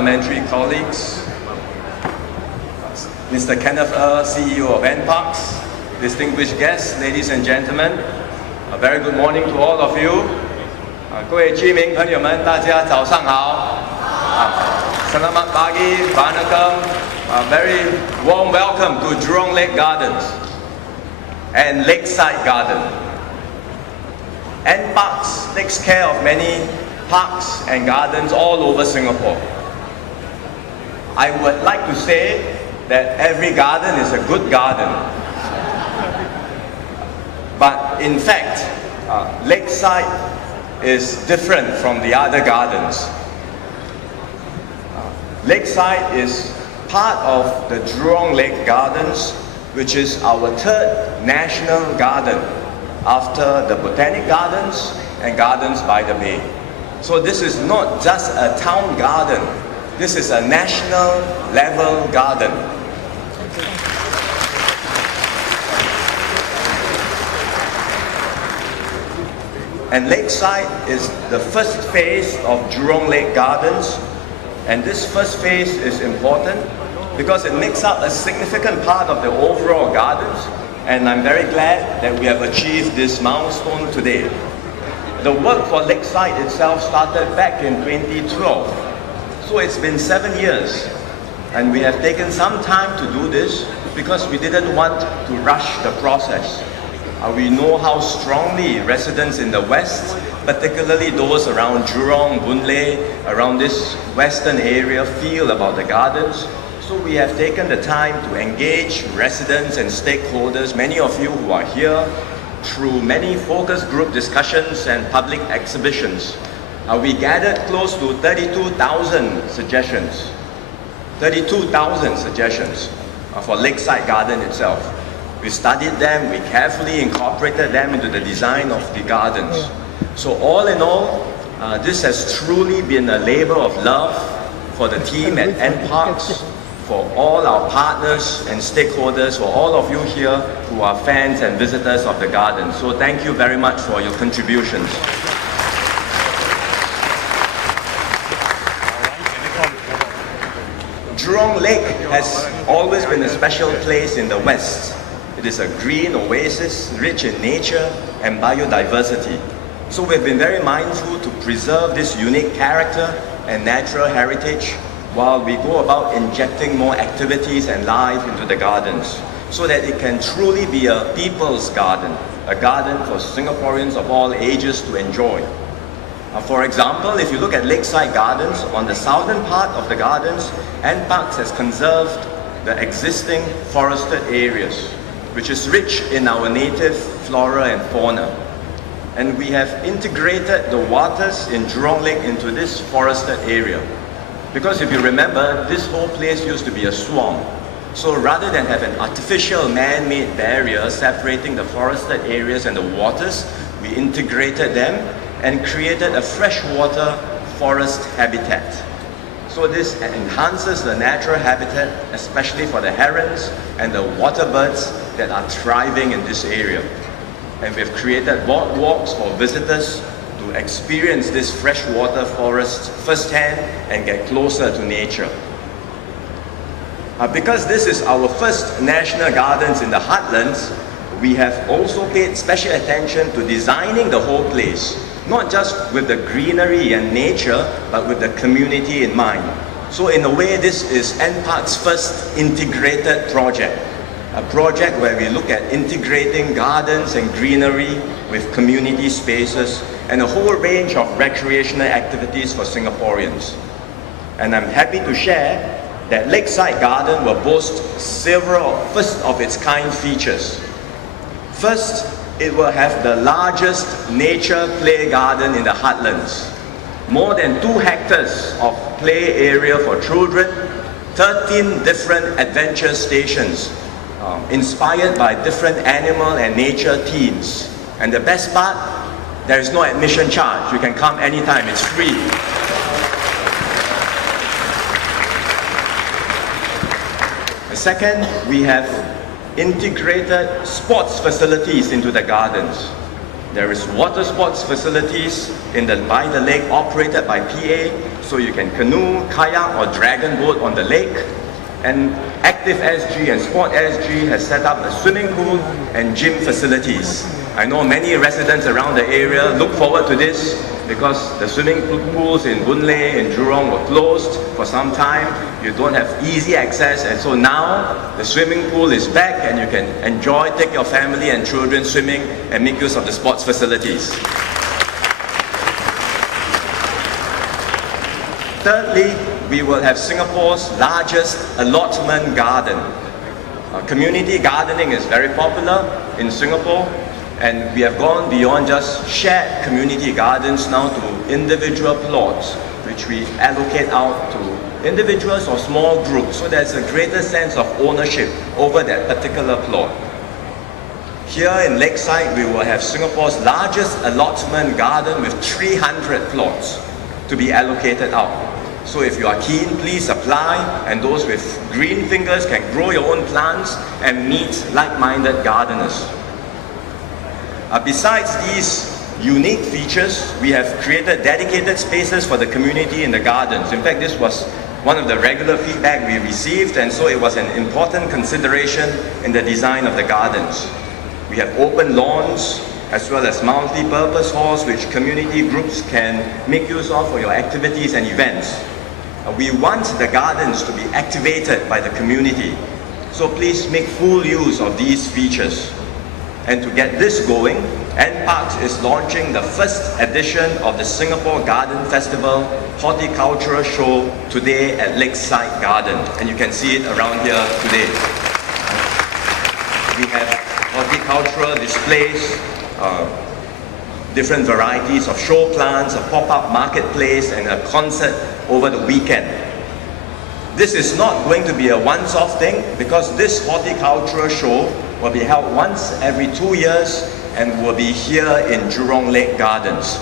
Parliamentary colleagues, Mr. Kenneth CEO of NParks, distinguished guests, ladies and gentlemen, a very good morning to all of you. 各位居民朋友们，大家早上好。Selamat pagi, Vanakkam. A very warm welcome to Jurong Lake Gardens and Lakeside Garden. NParks takes care of many parks and gardens all over Singapore. I would like to say that every garden is a good garden. But in fact, Lakeside is different from the other gardens. Lakeside is part of the Jurong Lake Gardens, which is our third national garden after the Botanic Gardens and Gardens by the Bay. So this is not just a town garden, this is a national level garden. And Lakeside is the first phase of Jurong Lake Gardens, and this first phase is important because it makes up a significant part of the overall gardens, and I'm very glad that we have achieved this milestone today. The work for Lakeside itself started back in 2012, so it's been 7 years, and we have taken some time to do this because we didn't want to rush the process. We know how strongly residents in the West, particularly those around Jurong, Boon Lay, around this western area, feel about the gardens. So we have taken the time to engage residents and stakeholders, many of you who are here, through many focus group discussions and public exhibitions. We gathered close to 32,000 suggestions. 32,000 suggestions for Lakeside Garden itself. We studied them, we carefully incorporated them into the design of the gardens. So all in all, this has truly been a labor of love for the team at NParks, for all our partners and stakeholders, for all of you here who are fans and visitors of the garden. So thank you very much for your contributions. Jurong Lake has always been a special place in the West. It is a green oasis, rich in nature and biodiversity. So we've been very mindful to preserve this unique character and natural heritage while we go about injecting more activities and life into the gardens so that it can truly be a people's garden, a garden for Singaporeans of all ages to enjoy. For example, if you look at Lakeside Gardens, on the southern part of the gardens, NParks has conserved the existing forested areas, which is rich in our native flora and fauna. And we have integrated the waters in Jurong Lake into this forested area. Because if you remember, this whole place used to be a swamp. So rather than have an artificial man-made barrier separating the forested areas and the waters, we integrated them and created a freshwater forest habitat. So this enhances the natural habitat, especially for the herons and the water birds that are thriving in this area. And we've created boardwalks for visitors to experience this freshwater forest firsthand and get closer to nature. Because this is our first national gardens in the heartlands, we have also paid special attention to designing the whole place, not just with the greenery and nature, but with the community in mind. So in a way, this is NParks' first integrated project, a project where we look at integrating gardens and greenery with community spaces and a whole range of recreational activities for Singaporeans. And I'm happy to share that Lakeside Garden will boast several first-of-its-kind features. First, it will have the largest nature play garden in the heartlands. More than 2 hectares of play area for children, 13 different adventure stations inspired by different animal and nature themes. And the best part, there is no admission charge. You can come anytime, it's free. Second, we have integrated sports facilities into the gardens. There is water sports facilities by the lake operated by PA, so you can canoe, kayak or dragon boat on the lake. And Active SG and Sport SG has set up a swimming pool and gym facilities. I know many residents around the area look forward to this because the swimming pools in Boon Lay and Jurong were closed for some time. You don't have easy access, and so now the swimming pool is back and you can enjoy, take your family and children swimming and make use of the sports facilities. Thirdly, we will have Singapore's largest allotment garden. Community gardening is very popular in Singapore, and we have gone beyond just shared community gardens now to individual plots, which we allocate out to individuals or small groups, so there's a greater sense of ownership over that particular plot. Here in Lakeside, we will have Singapore's largest allotment garden with 300 plots to be allocated out. So if you are keen, please apply, and those with green fingers can grow your own plants and meet like-minded gardeners. Besides these unique features, we have created dedicated spaces for the community in the gardens. In fact, this was one of the regular feedback we received, and so it was an important consideration in the design of the gardens. We have open lawns, as well as multi-purpose halls which community groups can make use of for your activities and events. We want the gardens to be activated by the community, so please make full use of these features. And to get this going, NParks is launching the first edition of the Singapore Garden Festival Horticultural Show today at Lakeside Garden, and you can see it around here today. We have horticultural displays, different varieties of show plants, a pop-up marketplace, and a concert over the weekend. This is not going to be a once-off thing, because this horticultural show will be held once every 2 years and will be here in Jurong Lake Gardens.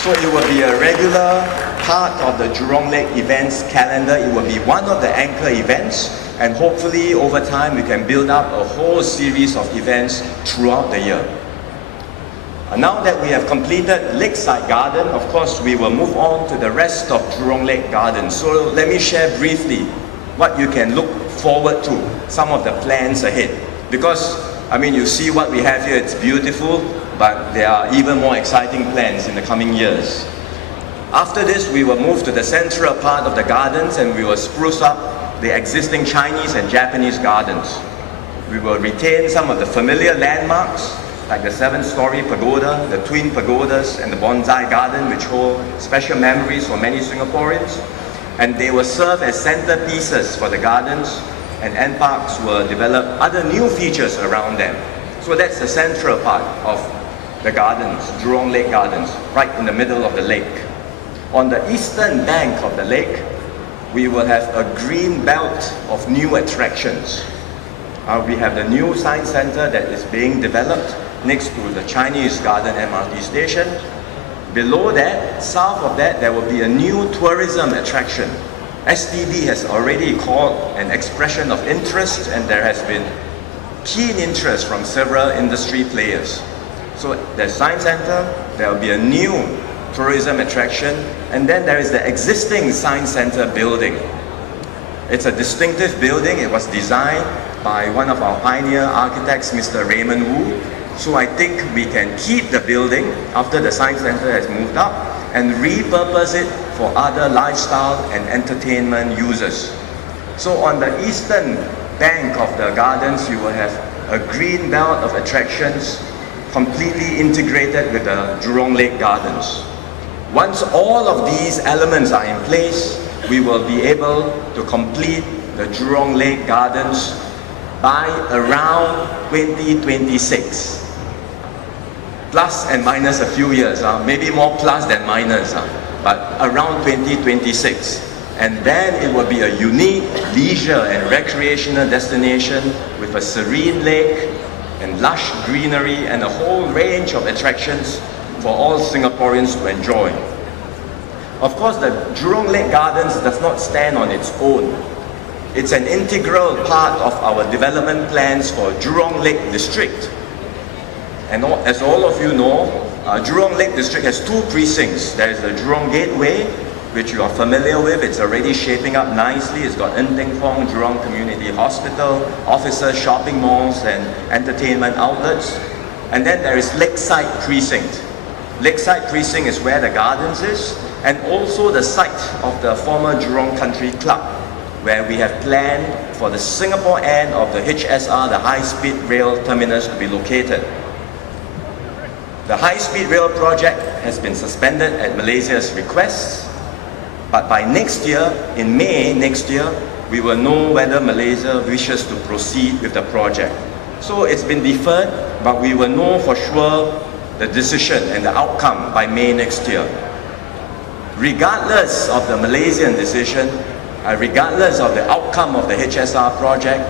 So it will be a regular part of the Jurong Lake events calendar. It will be one of the anchor events, and hopefully over time we can build up a whole series of events throughout the year. Now that we have completed Lakeside Garden, of course we will move on to the rest of Jurong Lake Garden. So let me share briefly what you can look forward to, some of the plans ahead. Because, I mean, you see what we have here, it's beautiful, but there are even more exciting plans in the coming years. After this, we will move to the central part of the gardens and we will spruce up the existing Chinese and Japanese gardens. We will retain some of the familiar landmarks like the 7-story pagoda, the twin pagodas, and the bonsai garden, which hold special memories for many Singaporeans. And they will serve as centerpieces for the gardens, and NParks will develop other new features around them. So that's the central part of the gardens, Jurong Lake Gardens, right in the middle of the lake. On the eastern bank of the lake, we will have a green belt of new attractions. We have the new science center that is being developed next to the Chinese Garden MRT station. Below that, south of that, there will be a new tourism attraction. STB has already called an expression of interest, and there has been keen interest from several industry players. So the science center, there will be a new tourism attraction, and then there is the existing science center building. It's a distinctive building. It was designed by one of our pioneer architects, Mr. Raymond Wu. So I think we can keep the building after the science center has moved up and repurpose it for other lifestyle and entertainment uses. So on the eastern bank of the gardens, you will have a green belt of attractions completely integrated with the Jurong Lake Gardens. Once all of these elements are in place, we will be able to complete the Jurong Lake Gardens by around 2026. Plus and minus a few years, maybe more plus than minus, but around 2026. And then it will be a unique leisure and recreational destination with a serene lake and lush greenery and a whole range of attractions for all Singaporeans to enjoy. Of course, the Jurong Lake Gardens does not stand on its own. It's an integral part of our development plans for Jurong Lake District. And as all of you know, Jurong Lake District has two precincts. There is the Jurong Gateway, which you are familiar with. It's already shaping up nicely. It's got Ng Teng Fong Jurong Community Hospital, offices, shopping malls, and entertainment outlets. And then there is Lakeside Precinct. Lakeside Precinct is where the gardens is, and also the site of the former Jurong Country Club, where we have planned for the Singapore end of the HSR, the high-speed rail terminus, to be located. The high-speed rail project has been suspended at Malaysia's request, but by next year, in May next year, we will know whether Malaysia wishes to proceed with the project. So it's been deferred, but we will know for sure the decision and the outcome by May next year. Regardless of the Malaysian decision, regardless of the outcome of the HSR project,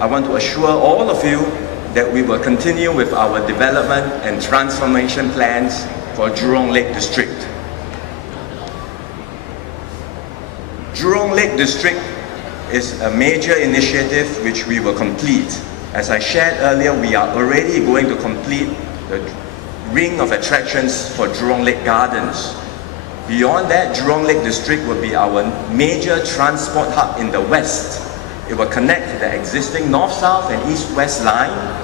I want to assure all of you that we will continue with our development and transformation plans for Jurong Lake District. Jurong Lake District is a major initiative which we will complete. As I shared earlier, we are already going to complete the ring of attractions for Jurong Lake Gardens. Beyond that, Jurong Lake District will be our major transport hub in the west. It will connect the existing north-south and east-west line